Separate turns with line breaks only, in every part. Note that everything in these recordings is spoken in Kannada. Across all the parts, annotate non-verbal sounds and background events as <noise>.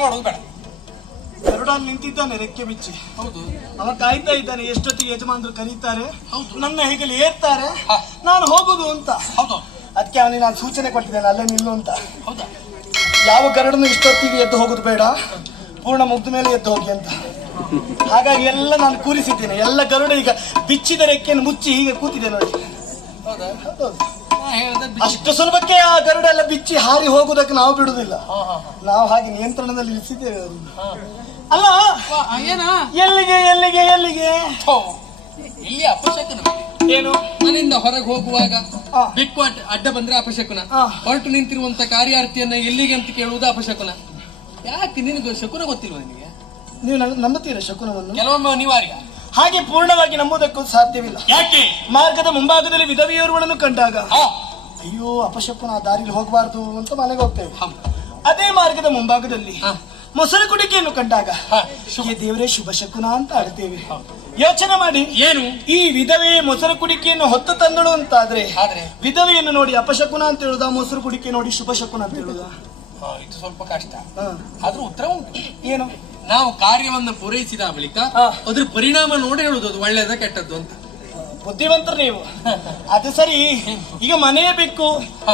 ಮಾಡುದು ಬೇಡ.
ಗರುಡಲ್ಲಿ ನಿಂತಿದ್ದಾನೆ ರೆಕ್ಕೆ ಬಿಚ್ಚಿ.
ಹೌದು.
ಅವ ಕಾಯ್ತಾ ಇದ್ದಾನೆ ಎಷ್ಟೊತ್ತಿಗೆ ಯಜಮಾನರು ಕರೀತಾರೆ.
ಹೌದು.
ನನ್ನ ಹೆಗಲು ಏರ್ತಾರೆ. ನಾನು ಹೋಗುದು ಅಂತ.
ಹೌದು.
ಅದಕ್ಕೆ ಅವನಿಗೆ ನಾನು ಸೂಚನೆ ಕೊಟ್ಟಿದ್ದೇನೆ ಅಲ್ಲೇ ನಿಲ್ಲು ಅಂತ.
ಹೌದಾ.
ಯಾವ ಗರುಡನು ಇಷ್ಟೊತ್ತಿಗೆ ಎದ್ದು ಹೋಗುದು ಬೇಡ. ಪೂರ್ಣ ಮುಗ್ದ ಮೇಲೆ ಎದ್ದು ಹೋಗಿ ಅಂತ. ಹಾಗಾಗಿ ಎಲ್ಲ ನಾನು ಕೂರಿಸಿದ್ದೇನೆ. ಎಲ್ಲ ಗರುಡ ಈಗ ಬಿಚ್ಚಿದ ರೆಕ್ಕೆಯನ್ನು ಮುಚ್ಚಿ ಹೀಗೆ ಕೂತಿದೆ ನೋಡಿ.
ಹೌದಾ?
ಹೌದೌದು. ಅಷ್ಟು ಸುಲಭಕ್ಕೆ ಆ ಗರುಡ ಎಲ್ಲ ಬಿಚ್ಚಿ ಹಾರಿ ಹೋಗುವುದಕ್ಕೆ ನಾವು ಬಿಡುದಿಲ್ಲ ನಾವು ಹಾಗೆ ನಿಯಂತ್ರಣದಲ್ಲಿ
ಇರಿಸಿದ್ದೇವೆ.
ಅಲ್ಲ
ಏನ?
ಎಲ್ಲಿಗೆ ಎಲ್ಲಿಗೆ ಎಲ್ಲಿಗೆ?
ಇಲ್ಲಿ ಅಪಶಕನ.
ಏನು?
ಮನೆಯಿಂದ ಹೊರಗೆ ಹೋಗುವಾಗ. ಬಿಕ್ಕು ಅಡ್ಡ ಬಂದ್ರೆ ಅಪಶಕುನ. ಹೊರಟು ನಿಂತಿರುವಂತ ಕಾರ್ಯಾರ್ಥಿಯನ್ನ ಎಲ್ಲಿಗೆ ಅಂತ ಕೇಳುವುದು ಅಪಶಕುನ. ಯಾಕೆ ನಿನಗೆ ಶಕುನ ಗೊತ್ತಿಲ್ವಾ ನಿಮಗೆ
ನೀವು ನಂಬುತ್ತೀರಾ ಶಕುನವನ್ನು?
ಕೆಲವೊಮ್ಮೆ ಅನಿವಾರ್ಯ.
ಹಾಗೆ ಪೂರ್ಣವಾಗಿ ನಂಬುವುದಕ್ಕೂ ಸಾಧ್ಯವಿಲ್ಲ.
ಯಾಕೆ?
ಮಾರ್ಗದ ಮುಂಭಾಗದಲ್ಲಿ ವಿಧವೆಯರುಗಳನ್ನು ಕಂಡಾಗ ಅಯ್ಯೋ ಅಪಶಕುನ ಆ ದಾರಿಲಿ ಹೋಗಬಾರದು ಅಂತ ಮನೆಗೆ ಹೋಗ್ತೇವೆ. ಅದೇ ಮಾರ್ಗದ ಮುಂಭಾಗದಲ್ಲಿ. ಮೊಸರು ಕುಡಿಕೆಯನ್ನು ಕಂಡಾಗ ದೇವರೇ ಶುಭ. ಶಕುನ ಅಂತ ಆಡ್ತೇವೆ. ಯೋಚನೆ ಮಾಡಿ.
ಏನು?
ಈ ವಿಧವೆ ಮೊಸರು ಕುಡಿಕೆಯನ್ನು ಹೊತ್ತು ತಂದಳು ಅಂತ
ಆದ್ರೆ?
ವಿಧವೆಯನ್ನು ನೋಡಿ ಅಪಶಕುನ ಅಂತ ಹೇಳುದ ಮೊಸರು ಕುಡಿಕೆ ನೋಡಿ ಶುಭ ಶಕುನ ಅಂತ ಹೇಳುದಾ?
ಇದು ಸ್ವಲ್ಪ ಕಷ್ಟ.
ಹಾ.
ಆದ್ರೂ ಉತ್ತರ ಉಂಟು.
ಏನು?
ನಾವು ಕಾರ್ಯವನ್ನು ಪೂರೈಸಿದ ಬಳಿಕ. ಅದ್ರ ಪರಿಣಾಮ ನೋಡಿ ಹೇಳುದು ಅದು ಒಳ್ಳೇದ ಕೆಟ್ಟದ್ದು ಅಂತ.
ಬುದ್ಧಿವಂತರು ನೀವು. ಅದು ಸರಿ. ಈಗ ಮನೆಯ ಬೇಕು.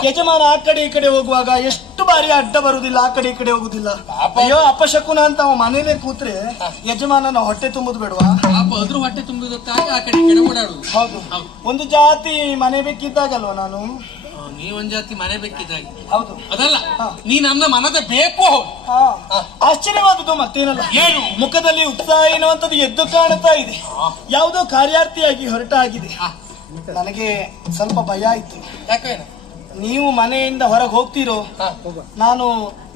ಯಜಮಾನ ಆ ಕಡೆ ಈ ಕಡೆ ಹೋಗುವಾಗ ಎಷ್ಟು ಬಾರಿ ಅಡ್ಡ ಬರುದಿಲ್ಲ ಆ ಕಡೆ ಈ ಕಡೆ ಹೋಗುದಿಲ್ಲ ಅಯ್ಯೋ ಅಪಶಕುನ ಅಂತ ಅವ ಮನೇಲೆ ಕೂತ್ರೆ ಯಜಮಾನನ ಹೊಟ್ಟೆ ತುಂಬುದು ಬೇಡವಾ?
ಅದ್ರ ಹೊಟ್ಟೆ ತುಂಬುದಕ್ಕಾಗಿ ಆ ಕಡೆ ಈ ಕಡೆ ಓಡಾಡುದು
ಹೌದು.
ಹೌದು.
ಒಂದು ಜಾತಿ ಮನೆ ಬೇಕಿದ್ದಾಗಲ್ವ ನಾನು?
ಹಾ, ಒಂದ್ ಜಾತಿ ಮನೆ ಬೇಕಿದ್ದಾಗಿ
ಹೌದು.
ಅದಲ್ಲ. ನೀ ನನ್ನ ಮನದ ಬೇಕು ಹೌದು
ಹಾ.
ಹಾ.
ಆಶ್ಚರ್ಯವಾದದ್ದು ಮತ್ತೇನಲ್ಲ?
ಏನು?
ಮುಖದಲ್ಲಿ ಉತ್ಸಾಹ ಎನ್ನುವಂಥದ್ದು ಎದ್ದು ಕಾಣುತ್ತಾ ಇದೆ. ಯಾವುದೋ ಕಾರ್ಯಾರ್ಥಿಯಾಗಿ ಹೊರಟ ಆಗಿದೆ
ಹಾ,
ನನಗೆ ಸ್ವಲ್ಪ ಭಯ ಆಯ್ತು.
ಯಾಕೇನು
ನೀವು ಮನೆಯಿಂದ ಹೊರಗೆ ಹೋಗ್ತೀರೋ?
ಹಾ,
ನಾನು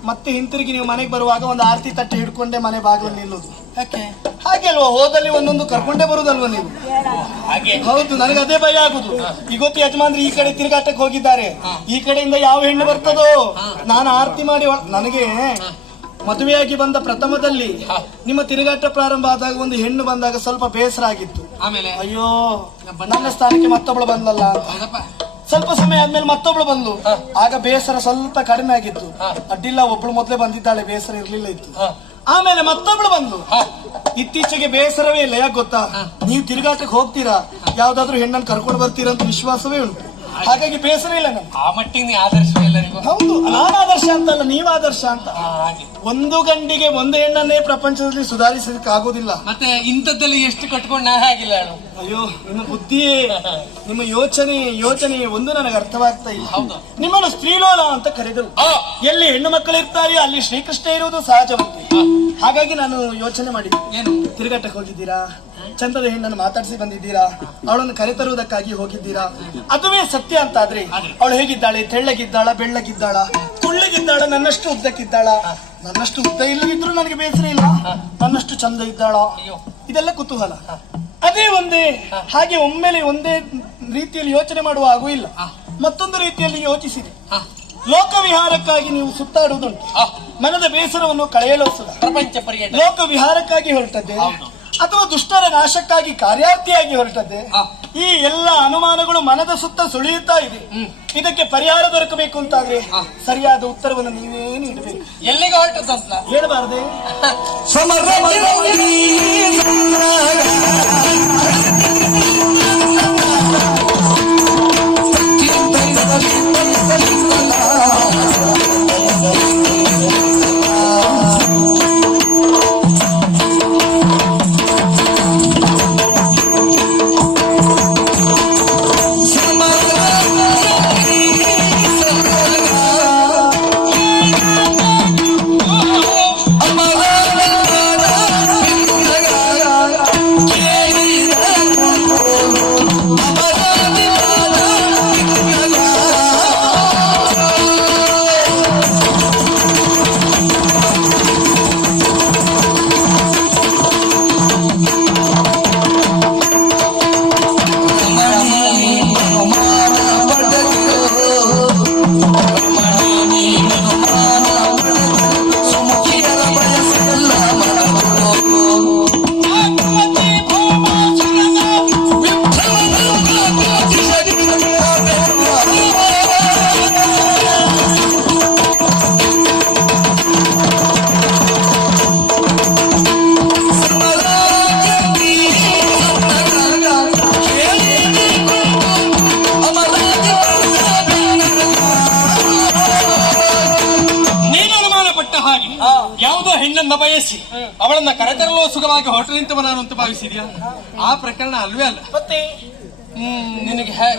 ಮತ್ತೆ ಹಿಂತಿರುಗಿ ನೀವು ಮನೆಗೆ ಬರುವಾಗ ಒಂದು ಆರತಿ ತಟ್ಟೆ ಹಿಡ್ಕೊಂಡೆ ಮನೆ ಬಾಗಿಲು ನಿಲ್ಲುದು
ಯಾಕೆ
ಹಾಗೆ ಅಲ್ವಾ? ಹೋದಲ್ಲಿ ಒಂದೊಂದು ಕರ್ಕೊಂಡೇ ಬರುದಲ್ವಾ ನೀವು?
ಹಾಗೆ.
ಹೌದು ನನಗೆ ಅದೇ ಭಯ ಆಗುದು. ಇವತ್ತು ಯಜಮಾನ್ರಿ ಈ ಕಡೆ ತಿರುಗಾಟಕ್ಕೆ ಹೋಗಿದ್ದಾರೆ. ಈ ಕಡೆಯಿಂದ ಯಾವ ಹೆಣ್ಣು ಬರ್ತದೋ? ನಾನು ಆರತಿ ಮಾಡಿ ನನಗೆ ಮದುವೆಯಾಗಿ ಬಂದ ಪ್ರಥಮದಲ್ಲಿ ನಿಮ್ಮ ತಿರುಗಾಟ ಪ್ರಾರಂಭ ಆದಾಗ ಒಂದು ಹೆಣ್ಣು ಬಂದಾಗ ಸ್ವಲ್ಪ ಬೇಸರ ಆಗಿತ್ತು.
ಆಮೇಲೆ?
ಅಯ್ಯೋ ನನ್ನ ಸ್ಥಾನಕ್ಕೆ ಮತ್ತೊಬ್ಬಳು ಬಂದಲ್ಲ ಸ್ವಲ್ಪ ಸಮಯ ಆದ್ಮೇಲೆ ಮತ್ತೊಬ್ಳು ಬಂದ್ಲು. ಆಗ ಬೇಸರ ಸ್ವಲ್ಪ ಕಡಿಮೆ ಆಗಿತ್ತು. ಅಡ್ಡಿಲ್ಲ ಒಬ್ಳು ಮೊದ್ಲೇ ಬಂದಿದ್ದಾಳೆ ಬೇಸರ ಇರ್ಲಿಲ್ಲ ಇತ್ತು. ಆಮೇಲೆ ಮತ್ತೊಬ್ಳು ಬಂದ್ಲು. ಇತ್ತೀಚೆಗೆ ಬೇಸರವೇ ಇಲ್ಲ ಯಾಕೆ ಗೊತ್ತಾ? ನೀವು ತಿರುಗಾಟಕ್ಕೆ ಹೋಗ್ತೀರಾ? ಯಾವ್ದಾದ್ರು ಹೆಣ್ಣನ್ನು ಕರ್ಕೊಂಡು ಬರ್ತೀರಾ ಅಂತ ವಿಶ್ವಾಸವೇ ಉಂಟು. ಹಾಗಾಗಿ ಬೇಸರ ಇಲ್ಲ ನಮ್ಗೆ.
ಆ ಮಟ್ಟಿಗೆ ನೀ ಆದರ್ಶ ಎಲ್ಲರಿಗೂ
ಹೌದು ನಾನು ಆದರ್ಶ ಅಂತಲ್ಲ ನೀವು ಆದರ್ಶ ಅಂತ.
ಹಾಗೆ.
ಒಂದು ಗಂಡಿಗೆ ಒಂದು ಹೆಣ್ಣನ್ನೇ ಪ್ರಪಂಚದಲ್ಲಿ ಸುಧಾರಿಸಲಿಕ್ಕೆ ಆಗೋದಿಲ್ಲ.
ಮತ್ತೆ ಇಂಥದ್ದೆಲ್ಲ ಎಷ್ಟು ಕಟ್ಕೊಂಡು ನಾ ಹಾಗಿಲ್ಲ ಅಣ್ಣ
ಅಯ್ಯೋ ನಿಮ್ಮ ಬುದ್ಧಿ ನಿಮ್ಮ ಯೋಚನೆ ಯೋಚನೆ ಒಂದು ನನಗೆ ಅರ್ಥವಾಗ್ತಾ ಇಲ್ಲ.
ಹೌದು.
ನಿಮ್ಮನ್ನು ಸ್ತ್ರೀಲೋಲ ಅಂತ ಕರೆದರು. ಎಲ್ಲಿ ಹೆಣ್ಣು ಮಕ್ಕಳು ಇರ್ತಾರೆಯೋ ಅಲ್ಲಿ ಶ್ರೀಕೃಷ್ಣ ಇರುವುದು ಸಹಜವಂತೆ. ಹಾಗಾಗಿ ನಾನು ಯೋಚನೆ ಮಾಡಿದ್ದೆ.
ಏನು?
ತಿರುಗಾಟಕ್ಕೆ ಹೋಗಿದ್ದೀರಾ? ಚಂದದ ಹೆಣ್ಣನ್ನು ಮಾತಾಡಿಸಿ ಬಂದಿದ್ದೀರಾ? ಅವಳನ್ನು ಕರೆತರುವುದಕ್ಕಾಗಿ ಹೋಗಿದ್ದೀರಾ? ಅದುವೇ ಸತ್ಯ ಅಂತಾದ್ರೆ ಅವಳು ಹೇಗಿದ್ದಾಳೆ? ತೆಳ್ಳಗಿದ್ದಾಳ? ಬೆಳ್ಳಗಿದ್ದಾಳ? ಕುಳ್ಳಗಿದ್ದಾಳ? ನನ್ನಷ್ಟು ಉದ್ದಕ್ಕಿದ್ದಾಳ? ನನ್ನಷ್ಟು ಉದ್ದ ಇಲ್ಲದಿದ್ರು ನನಗೆ ಬೇಸರ ಇಲ್ಲ. ನನ್ನಷ್ಟು ಚಂದ ಇದ್ದಾಳ? ಇದೆಲ್ಲ ಕುತೂಹಲ. ಅದೇ ಒಂದೇ ಹಾಗೆ ಒಮ್ಮೆಲೆ ಒಂದೇ ರೀತಿಯಲ್ಲಿ ಯೋಚನೆ ಮಾಡುವ ಹಾಗೂ ಇಲ್ಲ. ಮತ್ತೊಂದು ರೀತಿಯಲ್ಲಿ ಯೋಚಿಸಿದೆ
ಲೋಕವಿಹಾರಕ್ಕಾಗಿ
ಲೋಕ ವಿಹಾರಕ್ಕಾಗಿ ನೀವು ಸುತ್ತಾಡುವುದುಂಟು. ಮನದ ಬೇಸರವನ್ನು ಕಳೆಯಲು ಸುದ
ಪ್ರಪಂಚ
ಲೋಕ ವಿಹಾರಕ್ಕಾಗಿ ಹೊರಟದ್ದೆ. ಅಥವಾ ದುಷ್ಟರ ನಾಶಕ್ಕಾಗಿ ಕಾರ್ಯಾರ್ಥಿಯಾಗಿ ಹೊರಟದ್ದೆ ಈ ಎಲ್ಲ ಅನುಮಾನಗಳು ಮನದ ಸುತ್ತ ಸುಳಿಯುತ್ತಾ ಇದೆ ಇದಕ್ಕೆ ಪರಿಹಾರ ದೊರಕಬೇಕು ಅಂತಾದ್ರೆ ಸರಿಯಾದ ಉತ್ತರವನ್ನು ನೀವೇ ನೀಡಬೇಕು
ಎಲ್ಲಿಗೆ ಹೊರಟದ್ದಂತ
ಹೇಳಬಾರದೆ
ಸಮರ ಸುಖವಾಗಿ ಹೋಟೆಲ್ ನಿಂತು ನಾನು ಅಂತ ಭಾವಿಸಿದ್ಯಾ? ಆ ಪ್ರಕರಣ ಅಲ್ವೇ ಅಲ್ಲ.
ಮತ್ತೆ?
ಹ್ಮ್ ನಿನಗೆ ಹೇ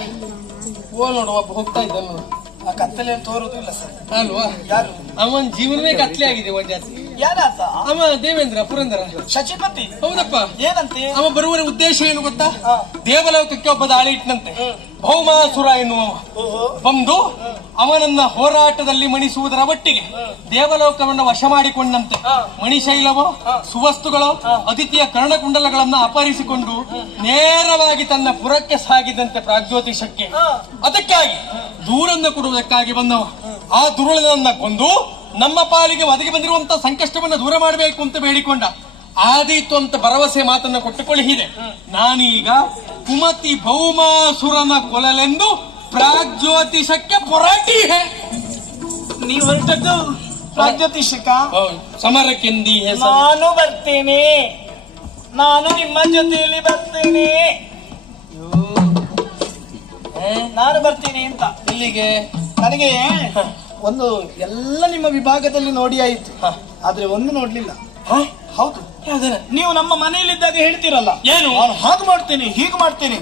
ಓ ನೋಡು ಒಬ್ಬ ಹೋಗ್ತಾ ಇದ್ದ ನೋಡು.
ಆ ಕತ್ತಲೆ ತೋರೋದು ಇಲ್ಲ ಸರ್.
ಅಲ್ವಾ?
ಯಾರು?
ಅವನ್ ಜೀವನವೇ ಕತ್ಲೆ ಆಗಿದೆ ಒಂದ್ ಜಾತಿ.
ಯಾರಾತ
ಅವ ದೇವೇಂದ್ರ ಪುರಂದರ.
ಶಚಿಪತಿ.
ಹೌದಪ್ಪ.
ಏನಂತೆ?
ಅವ ಬರುವ ಉದ್ದೇಶ ಏನು ಗೊತ್ತಾ. ದೇವಲೋಕಕ್ಕೆ ಒಬ್ಬ ದಾಳಿ ಇಟ್ಟನಂತೆ ಭೌಮಾಸುರ
ಎನ್ನುವ
ಬಂದು ಅವನನ್ನ ಹೋರಾಟದಲ್ಲಿ ಮಣಿಸುವುದರ ಒಟ್ಟಿಗೆ ದೇವಲೋಕವನ್ನು ವಶ ಮಾಡಿಕೊಂಡಂತೆ. ಮಣಿಶೈಲವೋ ಸುವಸ್ತುಗಳೋ ಅತಿಥಿಯ ಕರ್ಣಕುಂಡಲಗಳನ್ನು ಅಪಹರಿಸಿಕೊಂಡು ನೇರವಾಗಿ ತನ್ನ ಪುರಕ್ಕೆ ಸಾಗಿದಂತೆ
ಪ್ರಾಜ್ಯೋತಿಷಕ್ಕೆ
ಅದಕ್ಕಾಗಿ ದೂರನ್ನು ಕೊಡುವುದಕ್ಕಾಗಿ ಬಂದವ. ಆ ದುರುಳನನ್ನ ಕೊಂದು ನಮ್ಮ ಪಾಲಿಗೆ ಒದಗಿ ಬಂದಿರುವಂತಹ ಸಂಕಷ್ಟವನ್ನು ದೂರ ಮಾಡಬೇಕು ಅಂತ ಬೇಡಿಕೊಂಡ. ಆದೀತು ಅಂತ ಭರವಸೆ ಮಾತನ್ನ ಕೊಟ್ಟುಕೊಳ್ಳಿ ಹೀಗೆ. ನಾನೀಗ ಕುಮತಿ ಭೌಮಾಸುರನ ಕೊಲಲೆಂದು ಪ್ರಾಗ್ಜ್ಯೋತಿಷಕ್ಕೆ ಪೊರಾಟಿ ಹೇ.
ನೀವು ಹೊರಟದ್ದು ಪ್ರಾಗ್ಜ್ಯೋತಿಷಕ?
ಸಮರಕ್ಕೆಂದಿ
ನಾನು ಬರ್ತೇನೆ. ನಾನು ನಿಮ್ಮ ಜೊತೆಯಲ್ಲಿ ಬರ್ತೇನೆ. ನಾನು ಬರ್ತೀನಿ ಅಂತ.
ಇಲ್ಲಿಗೆ
ನನಗೆ ಒಂದು ಎಲ್ಲ ನಿಮ್ಮ ವಿಭಾಗದಲ್ಲಿ ನೋಡಿ ಆಯ್ತು. ಆದ್ರೆ ಒಂದು ನೋಡ್ಲಿಲ್ಲ. ಹೌದು? ನೀವು ನಮ್ಮ ಮನೆಯಲ್ಲಿದ್ದಾಗ ಹೇಳ್ತೀರಲ್ಲ
ಏನು?
ನಾನು ಹಾಗೆ ಮಾಡ್ತೇನೆ ಹೀಗೆ ಮಾಡ್ತೇನೆ.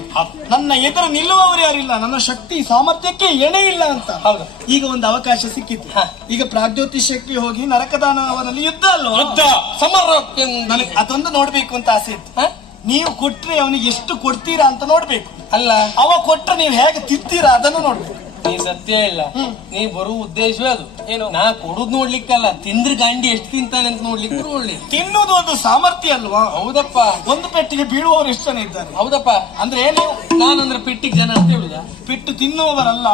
ನನ್ನ ಎದುರು ನಿಲ್ಲುವವರು ಯಾರಿಲ್ಲ ನನ್ನ ಶಕ್ತಿ ಸಾಮರ್ಥ್ಯಕ್ಕೆ ಎಣೆ ಇಲ್ಲ ಅಂತ.
ಹೌದು.
ಈಗ ಒಂದು ಅವಕಾಶ ಸಿಕ್ಕಿತ್ತು
ಈಗ
ಈಗ ಪ್ರಾಗ್ಜ್ಯೋತಿಷಕ್ಕೆ ಹೋಗಿ ನರಕದಾನವನಲ್ಲಿ ಯುದ್ಧ ಅಲ್ವಾ?
ಯುದ್ಧ.
ನನಗೆ ಅದೊಂದು ನೋಡ್ಬೇಕು ಅಂತ ಆಸೆ ಇತ್ತು. ನೀವು ಕೊಟ್ರೆ ಅವನಿಗೆ ಎಷ್ಟು ಕೊಡ್ತೀರಾ ಅಂತ ನೋಡ್ಬೇಕು.
ಅಲ್ಲ.
ಅವ ಕೊಟ್ರೆ ನೀವು ಹೇಗೆ ತಿಂತೀರಾ ಅದನ್ನು ನೋಡ್ಬೇಕು.
ನೀ ಸತ್ಯ ಇಲ್ಲ. ನೀ ಬರುವ ಉದ್ದೇಶವೇ ಅದು.
ಏನು?
ನಾ ಕೊಡುದ್ ನೋಡ್ಲಿಕ್ಕಲ್ಲ. ತಿಂದ್ರ ಗಾಂಡಿ ಎಷ್ಟು ತಿಂತಾನೆ ಅಂತ ನೋಡ್ಲಿಕ್ಕೆ ನೋಡ್ಲಿ.
ತಿನ್ನುವುದು ಒಂದು ಸಾಮರ್ಥ್ಯ ಅಲ್ವಾ?
ಹೌದಪ್ಪ.
ಒಂದು ಪೆಟ್ಟಿಗೆ ಬೀಳುವವರು ಎಷ್ಟು ಜನ ಇದ್ದಾರೆ?
ಹೌದಪ್ಪ.
ಅಂದ್ರೆ ಏನು
ನಾನಂದ್ರೆ ಪೆಟ್ಟಿಗೆ ಜನ ಅಂತ ಹೇಳುದ?
ಪೆಟ್ಟು ತಿನ್ನುವವರಲ್ಲ?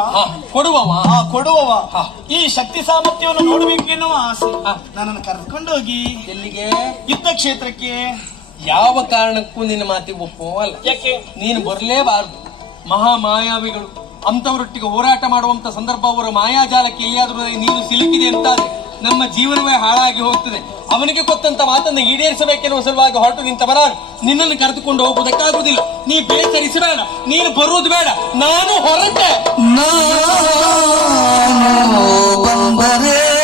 ಕೊಡುವವ?
ಆ ಕೊಡುವವ. ಈ ಶಕ್ತಿ ಸಾಮರ್ಥ್ಯವನ್ನು ನೋಡಬೇಕು ಎನ್ನುವ ಆಸೆ. ನನ್ನನ್ನು ಕರೆದುಕೊಂಡು ಹೋಗಿ.
ಎಲ್ಲಿಗೆ?
ಯುದ್ಧ ಕ್ಷೇತ್ರಕ್ಕೆ.
ಯಾವ ಕಾರಣಕ್ಕೂ ನಿನ್ನ ಮಾತಿಗೆ ಒಪ್ಪುವಲ್ಲ
ಯಾಕೆ?
ನೀನು ಬರಲೇಬಾರದು. ಮಹಾ ಮಾಯಾವಿಗಳು ಅಂತವರೊಟ್ಟಿಗೆ ಹೋರಾಟ ಮಾಡುವಂತ ಸಂದರ್ಭ ಅವರ ಮಾಯಾಜಾಲಕ್ಕೆ ಎಲ್ಲಿಯಾದ್ರೂ ನೀರು ಸಿಲುಕಿದೆ ಅಂತಾದ್ರೆ ನಮ್ಮ ಜೀವನವೇ ಹಾಳಾಗಿ ಹೋಗ್ತದೆ. ಅವನಿಗೆ ಕೊಟ್ಟಂತ ಮಾತನ್ನು ಈಡೇರಿಸಬೇಕೆನ್ನುವ ಸಲುವಾಗಿ ಹೊರಟು ನಿಂತವರ ನಿನ್ನನ್ನು ಕರೆದುಕೊಂಡು ಹೋಗುವುದಕ್ಕಾಗುವುದಿಲ್ಲ. ನೀ ಬೇಸರಿಸಬೇಡ ನೀನು ಬರುವುದು ಬೇಡ. ನಾನು ಹೊರಟೆ.
ನಾನು ಬಂದರೆ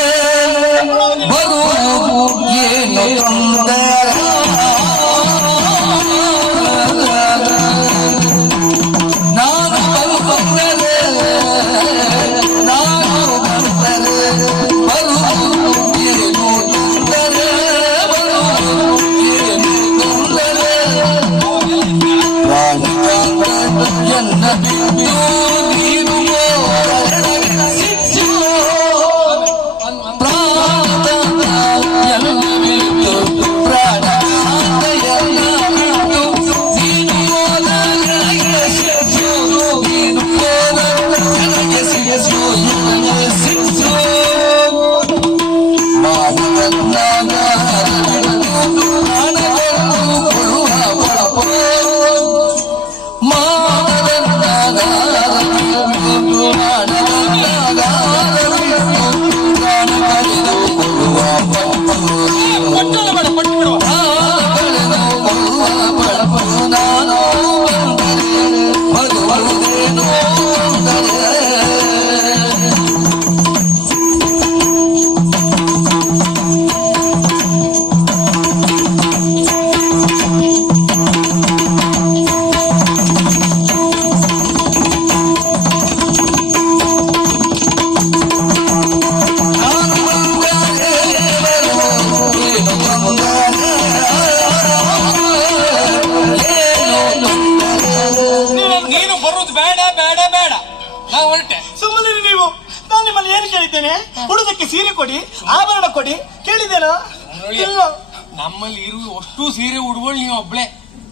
ನಮ್ಮಲ್ಲಿ
ಇರುವ ಅಷ್ಟು ಸೀರೆ ಉಡುವಳಿ ನೀವು ಒಬ್ಳೆ.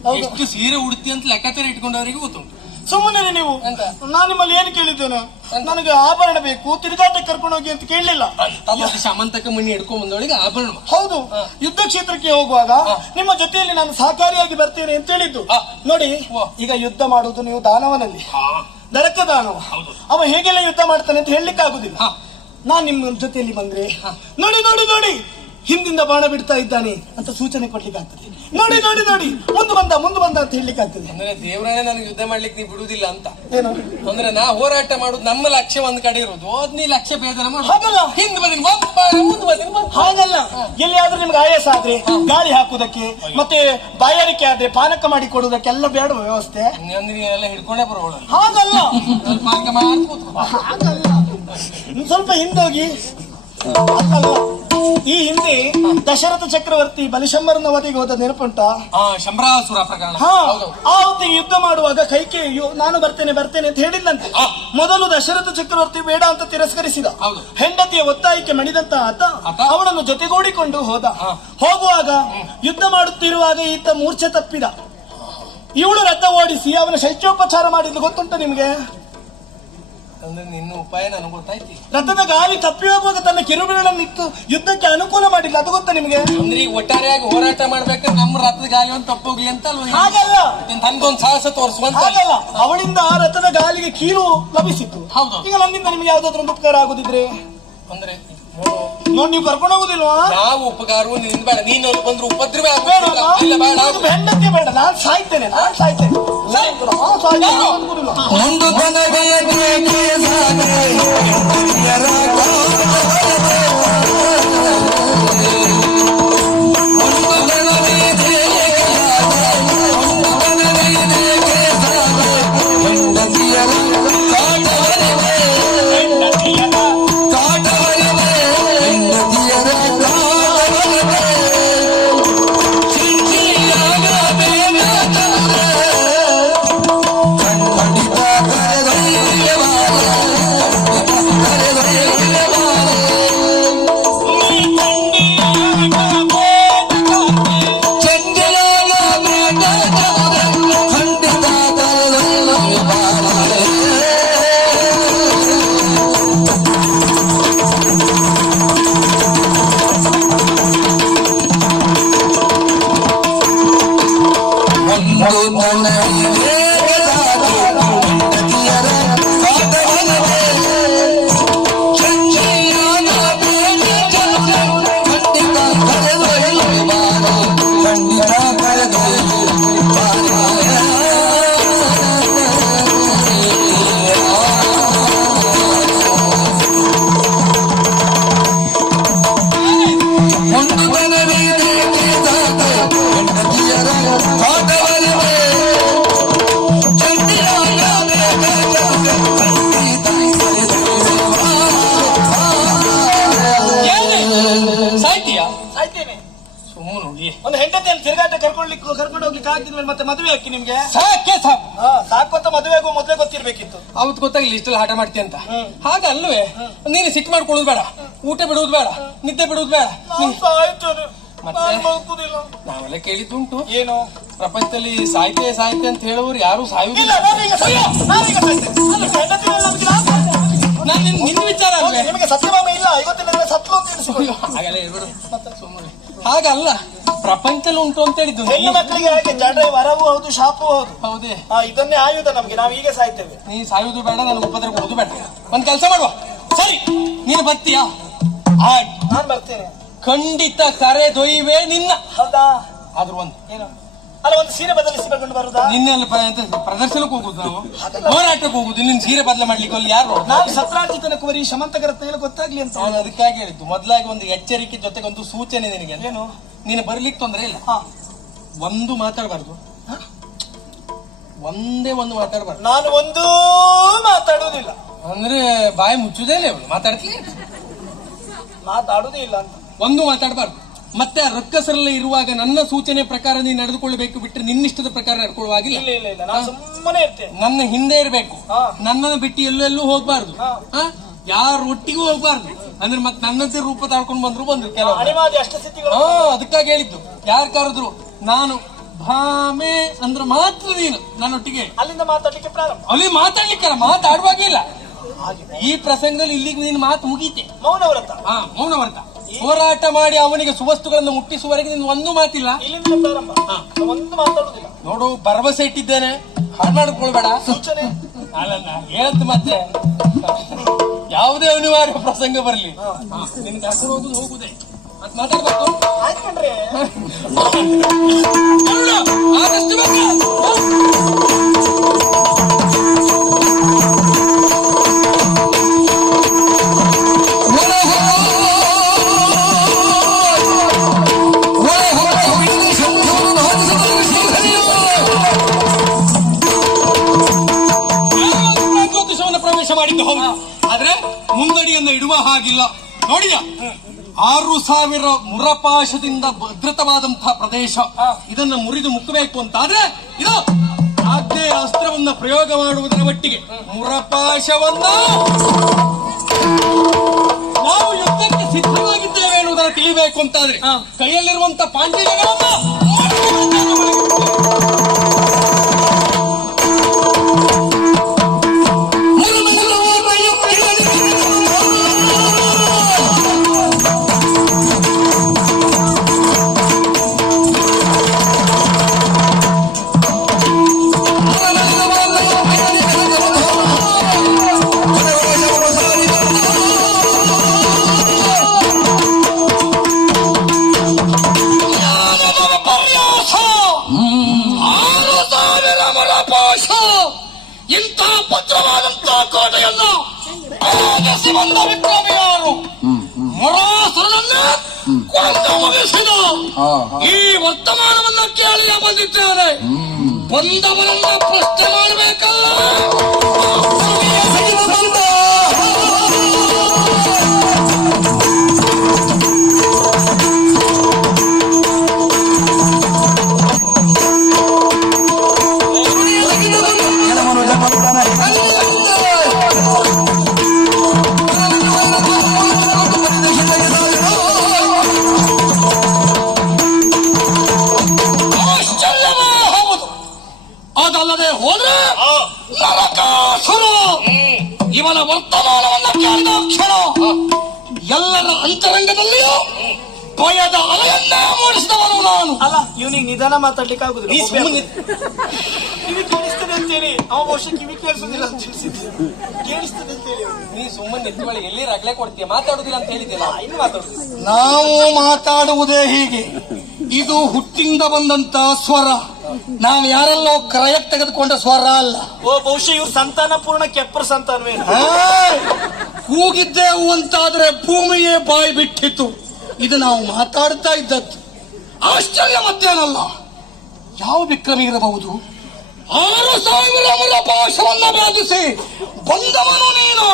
ಹೌದು.
ಎಷ್ಟು ಸೀರೆ ಉಡ್ತಿ ಅಂತ ಲೆಕ್ಕಾಚಾರ ಇಟ್ಕೊಂಡವರಿಗೆ ಗೊತ್ತುಂಟು.
ಸುಮ್ಮನೆ ನೀವು.
ಎಂತ?
ನಾನು ನಿಮ್ಮಲ್ಲಿ ಏನು ಕೇಳಿದ್ದೇನೆ? ನನಗೆ ಆಭರಣ ಬೇಕು. ತಿರುಗಾಟ ಕರ್ಕೊಂಡು ಹೋಗಿ ಅಂತ ಕೇಳಲಿಲ್ಲ.
ಮತ್ತೆ ಮಣಿ ಮಣ್ಣಿ ಹಿಡ್ಕೊಂಡ್ ಬಂದವಳಿಗೆ ಆಭರಣ
ಹೌದು. ಯುದ್ಧ ಕ್ಷೇತ್ರಕ್ಕೆ ಹೋಗುವಾಗ ನಿಮ್ಮ ಜೊತೆಯಲ್ಲಿ ನಾನು ಸಹಕಾರಿಯಾಗಿ ಬರ್ತೇನೆ ಅಂತ ಹೇಳಿದ್ದು.
ಹಾ.
ನೋಡಿ
ವಾ.
ಈಗ ಯುದ್ಧ ಮಾಡುವುದು ನೀವು ದಾನವನಲ್ಲಿ. ನರಕ ದಾನವ. ಅವ ಹೇಗೆಲ್ಲ ಯುದ್ಧ ಮಾಡ್ತಾನೆ ಅಂತ ಹೇಳಲಿಕ್ಕೆ ಆಗುದಿಲ್ಲ
ಹಾ.
ನಾನ್ ನಿಮ್ಮ ಜೊತೆಯಲ್ಲಿ ಬಂದ್ರೆ. ನೋಡಿ ನೋಡಿ ನೋಡಿ. ಹಿಂದಿಂದ ಬಾಣ ಬಿಡ್ತಾ ಇದ್ದಾನೆ ಅಂತ ಸೂಚನೆ ಕೊಡ್ಲಿಕ್ಕೆ ಆಗ್ತದೆ ನೋಡಿ ನೋಡಿ ನೋಡಿ ಮುಂದೆ ಬಂದ ಮುಂದೆ ಬಂದ ಅಂತ ಹೇಳಲಿಕ್ಕೆ ಆಗ್ತದೆ
ಅಂದ್ರೆ ದೇವರನ್ನೇ ನನಗೆ ಯುದ್ಧ ಮಾಡ್ಲಿಕ್ಕೆ ನೀವು ಬಿಡುವುದಿಲ್ಲ ಅಂತ.
ಏನು?
ಅಂದ್ರೆ ನಾ ಹೋರಾಟ ಮಾಡುದು ನಮ್ಮ ಲಕ್ಷ್ಯ ಒಂದ್ ಕಡೆ ಇರೋದು ಅದ್ ನೀ ಲಕ್ಷ್ಯ ಭೇದನ ಮಾಡು.
ಹಾಗಲ್ಲ.
ಹಿಂದ್ ಬದಿನ ಮುಂದೆ.
ಹಾಗಲ್ಲ. ಎಲ್ಲಿಯಾದ್ರೂ ನಿಮ್ಗೆ ಆಯಾಸ ಆದ್ರೆ ಗಾಳಿ ಹಾಕುವುದಕ್ಕೆ ಮತ್ತೆ ಬಾಯಾರಿಕೆ ಆದ್ರೆ ಪಾನಕ ಮಾಡಿ ಕೊಡುವುದಕ್ಕೆ ಎಲ್ಲ ಬೇಡ ವ್ಯವಸ್ಥೆ.
ಎಲ್ಲ ಹಿಡ್ಕೊಂಡೇ ಬರೋಣ
ಹಾಗಲ್ಲ.
ಪಾನಕ ಮಾಡಿ.
ಹಾಗಲ್ಲ. ಸ್ವಲ್ಪ ಹಿಂದೋಗಿ ಈ ಹಿಂದೆ ದಶರಥ ಚಕ್ರವರ್ತಿ ಬಲಿಶಂಬರನ ವಧೆಗೆ ಹೋದ ನೆನಪುಂಟ?
ಆ ಶಂಭರಾಸುರ ಪ್ರಕರಣ.
ಹಾ
ಹೌದು.
ಆ ಹೊತ್ತಿಗೆ ಯುದ್ಧ ಮಾಡುವಾಗ ಕೈಕೇಯಿಯು ನಾನು ಬರ್ತೇನೆ ಬರ್ತೇನೆ ಅಂತ ಹೇಳಿದ್ದಂತೆ
ಆ.
ಮೊದಲು ದಶರಥ ಚಕ್ರವರ್ತಿ ಬೇಡ ಅಂತ ತಿರಸ್ಕರಿಸಿದ. ಹೆಂಡತಿಯ ಒತ್ತಾಯಕ್ಕೆ ಮಣಿದಂತ ಆತ? ಅವಳನ್ನು ಜೊತೆಗೂಡಿಕೊಂಡು ಹೋದ. ಹೋಗುವಾಗ ಯುದ್ಧ ಮಾಡುತ್ತಿರುವಾಗ ಈತ ಮೂರ್ಛೆ ತಪ್ಪಿದ. ಇವಳು ರಥ ಓಡಿಸಿ ಅವನ ಶೈತ್ಯೋಪಚಾರ ಮಾಡಿದ್ದು ಗೊತ್ತುಂಟ ನಿಮ್ಗೆ?
ಅಂದ್ರೆ ನಿನ್ನ ಉಪಾಯ ನನಗೆ ಗೊತ್ತಾಯ್ತಿ
ರಥದ ಗಾಲಿ ತಪ್ಪಿ ಹೋಗುವಾಗ ತನ್ನ ಕಿರುಬೆರಳನ್ನಿತ್ತು ಯುದ್ಧಕ್ಕೆ ಅನುಕೂಲ ಮಾಡಿಲ್ಲ. ಅದು ಗೊತ್ತಾ ನಿಮ್ಗೆ?
ಅಂದ್ರೆ ಈಗ ಒಟ್ಟಾರೆಯಾಗಿ ಹೋರಾಟ ಮಾಡ್ಬೇಕಾದ್ರೆ ನಮ್ಮ ರಥದ ಗಾಲಿ ಒಂದು ತಪ್ಪೋಗ್ಲಿ ಅಂತ ಅಲ್ವ?
ಹಾಗಲ್ಲ.
ಸಾಹಸ ತೋರಿಸುವಂತ
ಹಾಗಲ್ಲ. ಅವಳಿಂದ ಆ ರಥದ ಗಾಲಿಗೆ ಕೀಲು ಲಭಿಸಿತ್ತು.
ಹೌದು.
ಈಗ ನನ್ನಿಂದ ನಿಮ್ಗೆ ಯಾವ್ದಾದ್ರು ಒಂದು ಉಪಕಾರ ಆಗುದಿದ್ರೆ?
ಅಂದ್ರೆ ನೋಡು,
ನೋಡಿ ನೀವು ಕರ್ಕೊಂಡು ಹೋಗುದಿಲ್ವಾ?
ನಾವು ಉಪಕಾರವು ನಿನ್ ಬೇಡ. ನೀನು ಬಂದ್ರು ಉಪದ್ರವೇ
ಬೇಡ.
ಇಲ್ಲ ಬೇಡ.
ಹೆಂಡತಿ ಬೇಡ. ನಾನು ಸಾಯ್ತೇನೆ ನಾನು ಸಾಯ್ತೇನೆ. ನಾನ್ ಸಾಯ್ತೇನೆ, ನಾನ್ ಬದುಕುದಿಲ್ಲ.
ಒಂದು ತನಗೆಯ ಕೇಕೆ
ಮತ್ತೆ ಮದುವೆ ಹಾಕಿ ನಿಮ್ಗೆ?
ಸಾಕೆ ಸಾಕು.
ಹಾ ಸಾಕು ಅಂತ ಮದುವೆ ಆಗುವ ಮೊದಲೇ ಗೊತ್ತಿರ್ಬೇಕಿತ್ತು.
ಅವತ್ತು ಗೊತ್ತಾಗಿಲ್ಲ ಇಷ್ಟೆಲ್ಲ ಹಠ ಮಾಡ್ತೀಯ ಅಂತ.
ಹಾಗೆ
ಹಾಗಲ್ವೇ ನೀನು ಸಿಟ್ಟು ಮಾಡ್ಕೊಳ್ಳೋದು ಬೇಡ. ಊಟ ಬಿಡುವುದು ಬೇಡ. ನಿದ್ದೆ ಬಿಡುವುದು ಬೇಡ.
ನಾವೆಲ್ಲ ಕೇಳಿದ್ದು
ಮತ್ತೆ?
ನಾನು ಬದುಕುದಿಲ್ಲ.
ನಾವೆಲ್ಲ ಕೇಳಿದ್ದುಂಟು.
ಏನು?
ಪ್ರಪಂಚದಲ್ಲಿ ಸಾಯ್ತೆ ಸಾಯ್ತೆ ಅಂತ ಹೇಳುವವರು ಯಾರು
ಇಲ್ಲ
ಸಾಯುವುದಿಲ್ಲ
ನಾನೀಗ ನಾನೀಗ ನಮ್ಗೆ ನಾನು.
ನಾನು ವಿಚಾರ ಅಲ್ವೇ?
ನಿಮಗೆ ಸತ್ಯಭಾಮ ಇಲ್ಲ. ಇವತ್ತಿನ ಸತ್ಲು ಅಂತ ತಿಳಿಸ್ಕೊಳ್ಳಿ
ಅಯ್ಯೋ, ಹಾಗೆಲ್ಲ ಹೇಳ್ಬಿಡು. ಸುಮ್ಮನೆ ಹಾಗಲ್ಲ ಪ್ರಪಂಚದಲ್ಲಿ ಉಂಟು ಅಂತ ಹೇಳಿದ್ದು
ಹೆಣ್ಣು ಮಕ್ಕಳಿಗೆ ಹಾಗೆ ಜಡ್ರೆ ವರವೂ ಹೌದು ಶಾಪವೂ ಹೌದು.
ಹೌದೇ.
ಆ, ಇದನ್ನೇ ಆಯುಧ ನಮ್ಗೆ ನಾವು ಹೀಗೆ ಸಾಯ್ತೇವೆ.
ನೀ ಸಾಯುವುದು ಬೇಡ ನಾನು ಉಪದ್ರ ಕೊಡುದು ಬೇಡ. ಒಂದ್ ಕೆಲಸ ಮಾಡುವ. ಸರಿ ನೀನು ಬರ್ತೀಯಾ? ಆಯ್ತು.
ನಾನ್ ಬರ್ತೇನೆ.
ಖಂಡಿತ ಕರೆ ದೊಯ್ವೆ ನಿನ್ನ.
ಹೌದಾ?
ಆದ್ರೂ ಒಂದು.
ಏನು? ಅಲ್ಲ ಒಂದು ಸೀರೆ ಬದಲಿಸಿ ಬರ್ಕೊಂಡು ಬರುದಾ?
ನಿನ್ನೆಲ್ಲ ಪ್ರದರ್ಶನಕ್ಕೆ ಹೋಗುದು ನಾವು. ಹೋರಾಟಕ್ಕೆ ಹೋಗುದು. ನಿನ್ನ ಸೀರೆ ಬದಲ ಮಾಡ್ಲಿಕ್ಕೆ ಅಲ್ಲಿ ಯಾರು?
ನಾನು ಸತ್ರಾಜಿತನ ಕುವರಿ ಶಮಂತಕರ ಎಲ್ಲ ಗೊತ್ತಾಗ್ಲಿ ಅಂತ.
ನಾನು ಅದಕ್ಕಾಗಿ ಹೇಳಿದ್ದು. ಮೊದಲಾಗಿ ಒಂದು ಎಚ್ಚರಿಕೆ ಜೊತೆಗೆ ಒಂದು ಸೂಚನೆ ನಿನಗೆ.
ಏನು?
ನೀನು ಬರ್ಲಿಕ್ಕೆ ತೊಂದರೆ ಇಲ್ಲ. ಒಂದು ಮಾತಾಡಬಾರ್ದು. ಒಂದೇ ಒಂದು ಮಾತಾಡಬಾರ್ದು.
ನಾನು ಒಂದು ಮಾತಾಡುವುದಿಲ್ಲ.
ಅಂದ್ರೆ ಬಾಯಿ ಮುಚ್ಚುದೇ ಇಲ್ಲ ಅವಳು ಮಾತಾಡ್ತೀಯ?
ಮಾತಾಡುವುದೇ ಇಲ್ಲ ಅಂತ.
ಒಂದು ಮಾತಾಡಬಾರ್ದು. ಮತ್ತೆ ಆ ರಕ್ಕಸರಲ್ಲ ಇರುವಾಗ ನನ್ನ ಸೂಚನೆ ಪ್ರಕಾರ ನೀನು ನಡೆದುಕೊಳ್ಳಬೇಕು ಬಿಟ್ಟರೆ ನಿನ್ನಿಷ್ಟದ ಪ್ರಕಾರ ನಡ್ಕೊಳ್ಳುವಾಗಿಲ್ಲ.
ಇಲ್ಲ ಇಲ್ಲ ಇಲ್ಲ. ನಾನು ಸುಮ್ಮನೆ ಇರ್ತೇನೆ.
ನನ್ನ ಹಿಂದೆ ಇರಬೇಕು. ನನ್ನನ್ನು ಬಿಟ್ಟು ಎಲ್ಲೆಲ್ಲೂ ಹೋಗ್ಬಾರ್ದು.
ಹಾ.
ಯಾರ ಒಟ್ಟಿಗೂ ಹೋಗ್ಬಾರ್ದು. ಅಂದ್ರೆ ಮತ್ತೆ ನನ್ನದೇ ರೂಪ ತಾಳ್ಕೊಂಡು ಬಂದ್ರು ಬಂದ್ರು ಕೆಲವು
ಅಣಿಮಾದಿ ಅಷ್ಟಸ್ಥಿತಿಗಳು
ಹಾ ಅದಕ್ಕಾಗಿ ಹೇಳಿದ್ದು. ಯಾರು ಕರೆದ್ರು ನಾನು ಭಾಮೆ ಅಂದ್ರೆ ಮಾತ್ರ ನೀನು ನನ್ನೊಟ್ಟಿಗೆ.
ಅಲ್ಲಿಂದ ಮಾತಾಡ್ಲಿಕ್ಕೆ ಪ್ರಾರಂಭ.
ಅಲ್ಲಿ ಮಾತಾಡ್ಲಿಕ್ಕಲ್ಲ ಮಾತಾಡುವಾಗಿಲ್ಲ ಈ ಪ್ರಸಂಗದಲ್ಲಿ ಇಲ್ಲಿಗೆ ನೀನು ಮಾತು ಮುಗೀತೆ.
ಮೌನವ್ರತ.
ಹಾ ಮೌನವರ್ತ. ಹೋರಾಟ ಮಾಡಿ ಅವನಿಗೆ ಸುವಸ್ತುಗಳನ್ನು ಮುಟ್ಟಿಸುವವರೆಗೆ ನಿನ್ ಒಂದು ಮಾತಿಲ್ಲ.
ಇಲ್ಲಿಂದ ಪ್ರಾರಂಭ.
ಹಾ.
ಒಂದು ಮಾತಾಡುವುದಿಲ್ಲ
ನೋಡು ಭರವಸೆ ಇಟ್ಟಿದ್ದೇನೆ. ಹಾಳು ಮಾಡ್ಕೊಳ್ಬೇಡ
ಸೂಚನೆ.
ಹೇಳತ್ ಮತ್ತೆ. ಯಾವುದೇ ಅನಿವಾರ್ಯ ಪ್ರಸಂಗ ಬರಲಿ. ನಿನ್ ಕರ್ಕೊಂಡು ಹೋಗುದು ಹೋಗುದೇ. ಮಾತಾಡ್ಬೇಕು.
ಆಯ್ತು ಕಣ್ರಿ
ಗರುಡ, ಆದಷ್ಟು ಬೇಗ. ಹಾಗಿಲ್ಲ ನೋಡಿಯ ಆರು ಸಾವಿರ ಮುರಪಾಶದಿಂದ ಭದ್ರತವಾದಂತಹ ಪ್ರದೇಶ. ಇದನ್ನು ಮುರಿದು ಮುಕ್ಕಬೇಕು ಅಂತಾದ್ರೆ ಇದು ಆಗ್ನೇಯ ಅಸ್ತ್ರವನ್ನ ಪ್ರಯೋಗ ಮಾಡುವುದರ ಮಟ್ಟಿಗೆ. ಮುರಪಾಶವನ್ನ ನಾವು ಯುದ್ಧಕ್ಕೆ ಸಿದ್ಧವಾಗಿದ್ದೇವೆ ಎನ್ನುವುದನ್ನು ತಿಳಿಬೇಕು ಅಂತಾದ್ರೆ ಕೈಯಲ್ಲಿರುವಂತ ಪಾಂಡಿಗೆಗಳನ್ನ
ಮಾತಾಡ್ಲಿಕ್ಕೆ ಆಗುದಿಲ್ಲ
ನೀ ಸುಮ್ಮನೆ
ಕಿವಿ ಕೇಳಿಸ್ತದೆ ಅಂತೇಳಿ. ಅವ ಬಹುಶಃ ಕಿವಿ ಕೇಳಿಸುದಿಲ್ಲ ಅಂತ ತಿಳಿಸಿದ್ದೆ ಕೇಳಿಸ್ತದೆ ಅಂತೇಳಿ.
ನೀ ಸುಮ್ಮನೆ ನೆತ್ತಿ ಒಳಗೆ ಎಲ್ಲಿ ರಗ್ಲೆ ಕೊಡ್ತೀಯ? ಮಾತಾಡುದಿಲ್ಲ ಅಂತ ಹೇಳಿದ್ದಿಲ್ಲ. ಇನ್ನು ಮಾತಾಡುದು
ನಾವು ಮಾತಾಡುವುದೇ ಹೀಗೆ. ಇದು ಹುಟ್ಟಿಂದ ಬಂದಂತ ಸ್ವರ. ನಾವು ಯಾರೆಲ್ಲೋ ಕ್ರಯಕ್ಕೆ ತೆಗೆದುಕೊಂಡ ಸ್ವರ ಅಲ್ಲ.
ಓ ಬಹುಶಃ ಇವ್ರ ಸಂತಾನ ಪೂರ್ಣ ಕೆಪ್ಪರ ಸಂತಾನವೇ
ಕೂಗಿದ್ದೇವು ಕೂಗಿದ್ದೆವು ಅಂತಾದ್ರೆ ಭೂಮಿಯೇ ಬಾಯಿ ಬಿಟ್ಟಿತ್ತು. ಇದು ನಾವು ಮಾತಾಡ್ತಾ ಇದ್ದದ್ದು. ಆಶ್ಚರ್ಯ ಮತ್ತೇನಲ್ಲ ಯಾವ ವಿಕ್ರಮಿ ಇರಬಹುದು? ಆರು ಸಾವಿರ ಪಾಶವನ್ನ ಭೇದಿಸಿ ಬಂದವನು ನೀನು.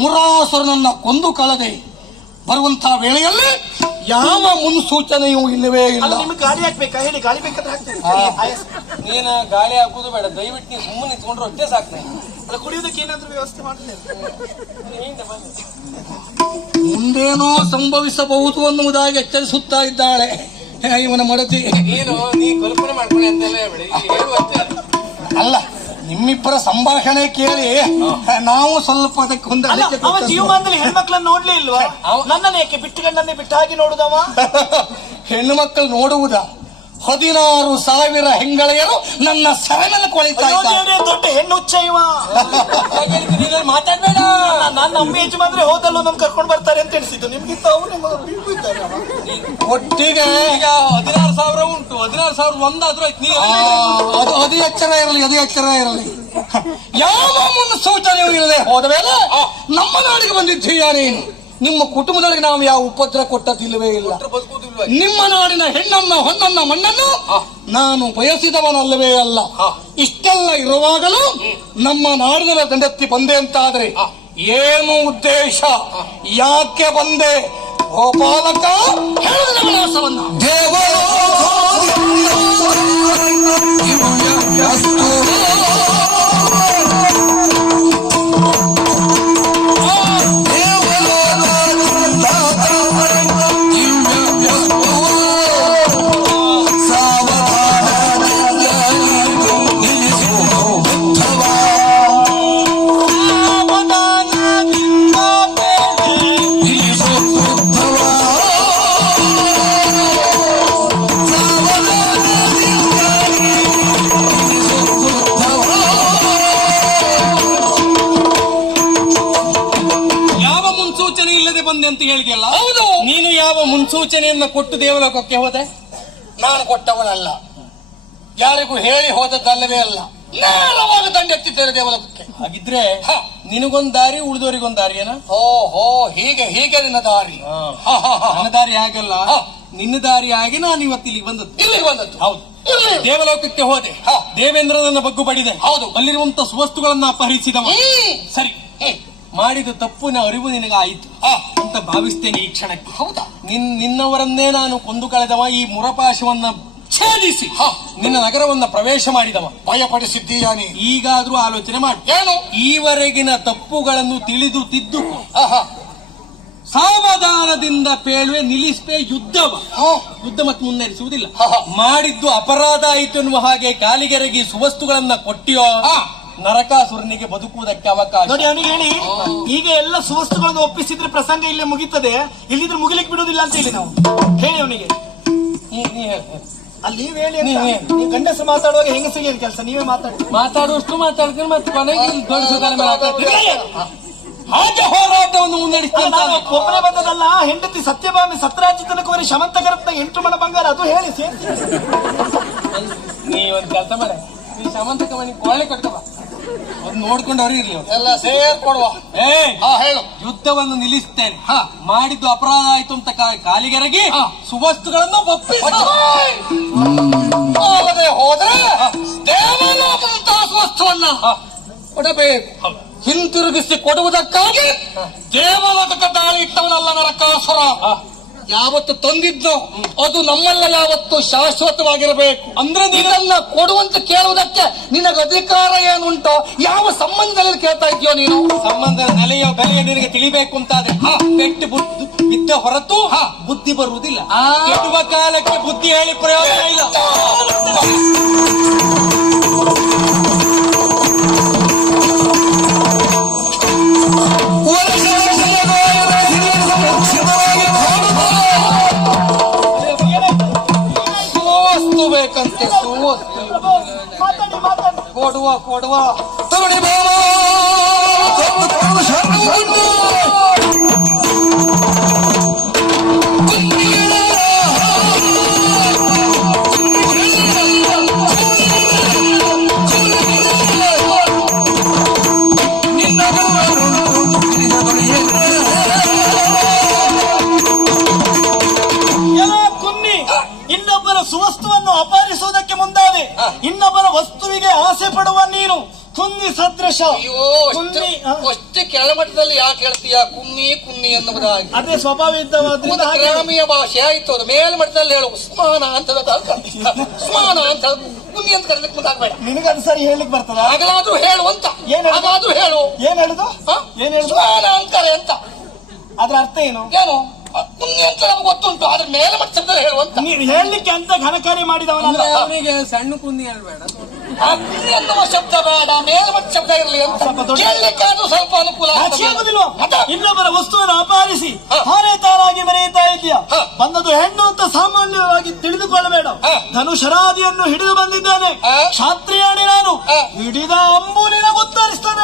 ಮುರಾಸುರನನ್ನ ಕೊಂದು ಕಳದೆ. ಬರುವಂತಹ ವೇಳೆಯಲ್ಲಿ ಯಾವ ಮುನ್ಸೂಚನೆಯೂ ಇಲ್ಲವೇ ಇಲ್ಲ.
ನಿಮ್ಗೆ ಗಾಳಿ ಹಾಕ್ಬೇಕಾ? ಹೇಳಿ ಗಾಳಿ ಬೇಕಾದ್ರೆ ಹಾಕ್ತೇನೆ.
ನೀನು ಗಾಳಿ ಹಾಕುದು ಬೇಡ. ದಯವಿಟ್ಟು ನೀನು ಸುಮ್ಮನೆ ನಿಂತ್ಕೊಂಡ್ರೆ ಅಷ್ಟೇ ಸಾಕು ನೀನು.
ಅಲ್ಲ ಕುಡಿಯೋದಕ್ಕೆ ಏನಾದ್ರೂ ವ್ಯವಸ್ಥೆ ಮಾಡ್ತೇನೆ.
ಮುಂದೇನೋ ಸಂಭವಿಸಬಹುದು ಅನ್ನುವುದಾಗಿ ಎಚ್ಚರಿಸುತ್ತಾ ಇದ್ದಾಳೆ. ಇವನ ಮಡತಿ
ಏನು ನೀ ಕಲ್ಪನೆ ಮಾಡ್ಕೊಳ್ಳಿ ಅಂತೆಲ್ಲ
ಅಲ್ಲ ನಿಮ್ಮಿಬ್ಬರ ಸಂಭಾಷಣೆ ಕೇಳಿ ನಾವು ಸ್ವಲ್ಪ ಅದಕ್ಕೆ ಒಂದು
ಅವ. ಜೀವಮಾನದಲ್ಲಿ ಹೆಣ್ಮಕ್ಳನ್ನ ನೋಡ್ಲೇ ಇಲ್ವಾ? ನನ್ನನ್ನ ಯಾಕೆ ಬಿಟ್ಟು ಗಂಡನ್ನೇ ಬಿಟ್ಟು ಹಾಗೆ ನೋಡುದವ? <laughs>
ಹೆಣ್ಣು ಮಕ್ಕಳು ನೋಡುವುದ? ಹದಿನಾರು ಸಾವಿರ ಹೆಂಗಳೆಯರು ನನ್ನ ಸೆರೆನಲ್ಲಿ ಕೊಳಿತಾ ಇದ್ದಾರೆ.
ದೊಡ್ಡ ಹೆಣ್ಣು
ಮಾತಾಡ್ಬೇಡ.
ನನ್ನ ಅಮ್ಮ ಯಜಮಾನ್ರೆ ಹೋದಲ್ಲೂ ನಮ್ ಕರ್ಕೊಂಡು ಬರ್ತಾರೆ ಅಂತ ಎಣಿಸಿದ್ದು. ನಿಮ್ಗಿಂತ ಅವ್ರು.
ಒಟ್ಟಿಗೆ
ಈಗ ಹದಿನಾರು ಸಾವಿರ ಉಂಟು. ಹದಿನಾರು ಸಾವಿರ ಒಂದಾದ್ರೂ ಆಯ್ತು. ನೀ
ಅದು ಅದು ಎಚ್ಚರ ಇರಲಿ ಅದು ಎಚ್ಚರ ಇರಲಿ. <laughs> ಯಾವ ಸೂಚನೆ ಇಲ್ಲದೆ ಹೋದ ಮೇಲೆ ನಮ್ಮ ನಾಡಿಗೆ ಬಂದಿದ್ದೀಯ ನೀನು? ನಿಮ್ಮ ಕುಟುಂಬದೊಳಗೆ ನಾವು ಯಾವ ಉಪದ್ರ ಕೊಟ್ಟದಿಲ್ಲವೇ ಇಲ್ಲ. ನಿಮ್ಮ ನಾಡಿನ ಹೆಣ್ಣನ್ನ ಹೊನ್ನನ್ನ ಮಣ್ಣನ್ನು ನಾನು ಬಯಸಿದವನಲ್ಲವೇ ಅಲ್ಲ. ಇಷ್ಟೆಲ್ಲ ಇರುವಾಗಲೂ ನಮ್ಮ ನಾಡಿನ ದಂಡೆತ್ತಿ ಬಂದೆ ಅಂತಾದ್ರೆ ಏನು ಉದ್ದೇಶ? ಯಾಕೆ ಬಂದೆ? ಗೋಪಾಲಕ ವಿಳಾಸವನ್ನ
ಮುನ್ಸೂಚನೆಯನ್ನ ಕೊಟ್ಟು ದೇವಲೋಕಕ್ಕೆ ಹೋದೆ.
ನಾನು ಕೊಟ್ಟವನಲ್ಲ. ಯಾರಿಗೂ ಹೇಳಿ ಹೋದದ್ದಲ್ಲವೇ ಅಲ್ಲ. ನೇರವಾಗಿ ದಂಡೆತ್ತಿದ್ದೇನೆ ದೇವಲೋಕಕ್ಕೆ.
ಹಾಗಿದ್ರೆ
ನಿನಗೊಂದು
ನಿನಗೊಂದ್ ದಾರಿ ಉಳಿದವರಿಗೊಂದು ದಾರಿ
ಏನ? ಹೋ ಹೀಗೆ ಹೀಗೆ ನಿನ್ನ ದಾರಿ.
ನನ್ನ ದಾರಿ ಹಾಗಲ್ಲ. ನಿನ್ನ ದಾರಿ ಆಗಿ ನಾನು ಇವತ್ತು ಇಲ್ಲಿಗೆ ಬಂದದ್ದು.
ಇಲ್ಲಿಗೆ ಬಂದದ್ದು.
ಹೌದು. ದೇವಲೋಕಕ್ಕೆ ಹೋದೆ.
ದೇವೇಂದ್ರ
ದೇವೇಂದ್ರನನ್ನ ಬಗ್ಗು ಬಡಿದೆ.
ಹೌದು.
ಅಲ್ಲಿರುವಂತ ಸುವಸ್ತುಗಳನ್ನ ಅಪಹರಿಸಿದವ. ಸರಿ. ಮಾಡಿದ ತಪ್ಪಿನ ಅರಿವು ನಿನಗಾಯಿತು. ಅಂತ ಭಾವಿಸ್ತೇನೆ ಈ ಕ್ಷಣಕ್ಕೆ.
ಹೌದಾ?
ನಿನ್ ನಿನ್ನವರನ್ನೇ ನಾನು ಕೊಂದು ಕಳೆದವ ಈ ಮುರಪಾಶವನ್ನ ಛೇದಿಸಿ. ನಿನ್ನ ನಗರವನ್ನ ಪ್ರವೇಶ ಮಾಡಿದವ.
ಭಯಪಡಿಸಿದ್ದೀಯಾನೆ
ಈಗಾದ್ರೂ ಆಲೋಚನೆ ಮಾಡಿ.
ಏನು?
ಈವರೆಗಿನ ತಪ್ಪುಗಳನ್ನು ತಿಳಿದು ತಿದ್ದು. ಸಾವಧಾನದಿಂದ ಪೇಳುವೆ ನಿಲ್ಲಿಸ್ಪೇ ಯುದ್ಧವ. ಯುದ್ಧ ಮತ್ತೆ ಮುನ್ನಡೆಸುವುದಿಲ್ಲ. ಮಾಡಿದ್ದು ಅಪರಾಧ ಆಯಿತು ಎನ್ನುವ ಹಾಗೆ ಕಾಲಿಗೆರೆಗೆ ಸುವಸ್ತುಗಳನ್ನ ಕೊಟ್ಟಿಯೋ. ನರಕಾಸುರನಿಗೆ ಬದುಕುವುದಕ್ಕೆ ಅವಕಾಶ.
ನೋಡಿ ಅವನಿಗೆ ಹೇಳಿ ಈಗ ಎಲ್ಲ ಸುವಸ್ತುಗಳನ್ನು ಒಪ್ಪಿಸಿದ್ರೆ ಪ್ರಸಂಗ ಇಲ್ಲೇ ಮುಗೀತದೆ ಇಲ್ಲಿದ್ರೆ ಮುಗಿಲಿಕ್ ಬಿಡುವುದಿಲ್ಲ ಅಂತ ಹೇಳಿ ನಾವು. ಹೇಳಿ ಅವನಿಗೆ. ಅಲ್ಲಿ ನೀವ್ ಹೇಳಿ ಗಂಡಸರು ಮಾತಾಡುವಾಗ ಹೆಂಗಸಿಗೆ ಏನ್ ಕೆಲಸ? ನೀವೇ ಮಾತಾಡಿ.
ಮಾತಾಡುವಷ್ಟು ಮಾತಾಡ್ತೀನಿ ಮತ್ತೆ ಕೊನೆಗೆ ಇಲ್ಲಿ ದೊಡ್ಡ ಮಾತಾಡ್ತೀನಿ ಹಾಗೆ ಹೋರಾಟವನ್ನು ಮುನ್ನಡೆಸ್ತೀನಿ
ನಾನು ಒಬ್ಬನೇ ಬಂದದಲ್ಲ ಹೆಂಡತಿ ಸತ್ಯಭಾಮಿ ಸತ್ರಾಜಿತನಕವರಿ ಶಮಂತಕರತ್ನ ಎಂಟು ಮನ ಬಂಗಾರ ಅದು ಹೇಳಿ ಸೇರ್ಸಿ.
ನೀ ಒಂದ್ ಕೆಲಸ ಮಾಡ. ನೀ ಮಣಿ ಕೊಳ್ಳೆ ಕಟ್ಕವ ಅದ್ ನೋಡ್ಕೊಂಡು ಅವ್ರು ಇರ್ಲಿ ಅವ್ರು.
ಎಲ್ಲ ಸೇರ್ಕೊಡುವ
ಏ
ಹಾ ಹೇಳು.
ಯುದ್ಧವನ್ನು ನಿಲ್ಲಿಸ್ತೇನೆ.
ಹ.
ಮಾಡಿದ್ದು ಅಪರಾಧ ಆಯ್ತು ಅಂತ ಕಾ- ಕಾಲಿಗೆರಗಿ
ಹ.
ಸುವಸ್ತುಗಳನ್ನು ಒಪ್ಪಿಸು.
ಅಲ್ಲದೆ ಹೋದ್ರೆ ದೇವಲೋಕದಂತಹ ವಸ್ತುವನ್ನ ಕೊಡಬೇಕು ಹಿಂತಿರುಗಿಸಿ ಕೊಡುವುದಕ್ಕಾಗಿ ದೇವಲೋಕಕ್ಕೆ ದಾಳಿ ಇಟ್ಟವನಲ್ಲ ನರಕಾಸುರ. ಯಾವತ್ತು ತಂದಿದ್ನೋ ಅದು ನಮ್ಮಲ್ಲ ಯಾವತ್ತು ಶಾಶ್ವತವಾಗಿರಬೇಕು. ಅಂದ್ರೆ ನಿನ್ನನ್ನ ಕೊಡುವಂತ ಕೇಳುವುದಕ್ಕೆ ನಿನಗೆ ಅಧಿಕಾರ ಏನುಂಟೋ? ಯಾವ ಸಂಬಂಧದಲ್ಲಿ ಕೇಳ್ತಾ ಇದೆಯೋ ನೀನು?
ಸಂಬಂಧ ನೆಲೆಯ ಬೆಲೆಯ ನಿನಗೆ ತಿಳಿಬೇಕು ಅಂತಾದ್ರೆ
ಹಾ
ಪೆಟ್ಟು ಬುದ್ಧಿ ಬಿದ್ದ ಹೊರತು
ಹ.
ಬುದ್ಧಿ ಬರುವುದಿಲ್ಲ.
ಕೆಟ್ಟುವ
ಕೆಡುವ ಕಾಲಕ್ಕೆ ಬುದ್ಧಿ ಹೇಳಿ ಪ್ರಯೋಜನ ಇಲ್ಲ.
ಮಾತಾಡಿ ಮಾತಾಡಿ
ಕೊಡುವ ಕೊಡುವ
ಕುನ್ನಿ ಸದೃಶ.
ಅಯ್ಯೋ ಅಷ್ಟು ಕೆಳಮಟ್ಟದಲ್ಲಿ ಯಾಕೆ ಹೇಳ್ತೀಯ? ಕುನ್ನಿ ಕುನ್ನಿ ಎನ್ನುವುದಾಗಿ.
ಅದೇ ಸ್ವಭಾವ ಇದ್ದವಾದ್ರಿಂದ
ಒಂದು
ಹಾಗೆ.
ಗ್ರಾಮೀಯ ಭಾಷೆ ಆಯ್ತು ಅದು. ಮೇಲ್ಮಟ್ಟದಲ್ಲಿ ಹೇಳು. ಉಸ್ಮಾನ ಅಂತ ಉಸ್ಮಾನ ಅಂತ ಕುನ್ನಿ ಅಂತ ಕರೆದಕ್ಕೆ ಮುಂದಾಗಬೇಡ.
ನಿನಗದು ಸರಿ ಹೇಳಲಿಕ್ಕೆ ಬರ್ತದ?
ಆಗಲಾದ್ರೂ ಹೇಳು ಅಂತ.
ಏನ್ ಹೇಳು?
ಹಾಗಾದ್ರೂ ಹೇಳು.
ಏನ್ ಹೇಳುದು?
ಹ?
ಏನ್ ಹೇಳುದು?
ಉಸ್ಮಾನ ಅಂತಾರೆ ಅಂತ.
ಅದ್ರ ಅರ್ಥ ಏನು?
ಏನು? ಅ, ಕುನ್ನಿ ಅಂತ ನಮ್ಗೆ ಗೊತ್ತುಂಟು. ಆದ್ರೆ ಮೇಲ್ಮಟ್ಟ ಹೇಳು ಹೇಳುವಂತ
ನೀನು ಹೇಳಲಿಕ್ಕೆ ಅಂತ ಘನಕಾರಿ ಮಾಡಿದವನಲ್ಲ.
ಅವನಿಗೆ ಸಣ್ಣ ಕುಂದಿ ಹೇಳ್ಬೇಡ.
ಆ ಅನ್ನುವ ಶಬ್ದ ಬೇಡ ಮೇಲ್ಮಟ್ ಶಬ್ದ ಇರಲಿ ಅಂತ.
ಸ್ವಲ್ಪ
ಕೇಳಲಿಕ್ಕಾದ್ರೂ ಸ್ವಲ್ಪ ಅನುಕೂಲ?
ಇನ್ನೊಬ್ಬರ ವಸ್ತುವನ್ನು ಅಪಹರಿಸಿ. ಹಾರೆ ತಾನಾಗಿ ಮರೆಯುತ್ತಾ ಇದೆಯಾ
ಬಂದದ್ದು
ಬಂದದು ಹೆಣ್ಣು ಅಂತ ಸಾಮಾನ್ಯವಾಗಿ ತಿಳಿದುಕೊಳ್ಳಬೇಡ.
ನಾನು
ಶರಾದಿಯನ್ನು ಹಿಡಿದು ಬಂದಿದ್ದಾನೆ. ಕ್ಷಾತ್ರಿಯಾಣಿ ನಾನು. ಹಿಡಿದ ಅಂಬೂಲಿನ
ನೋಡಿ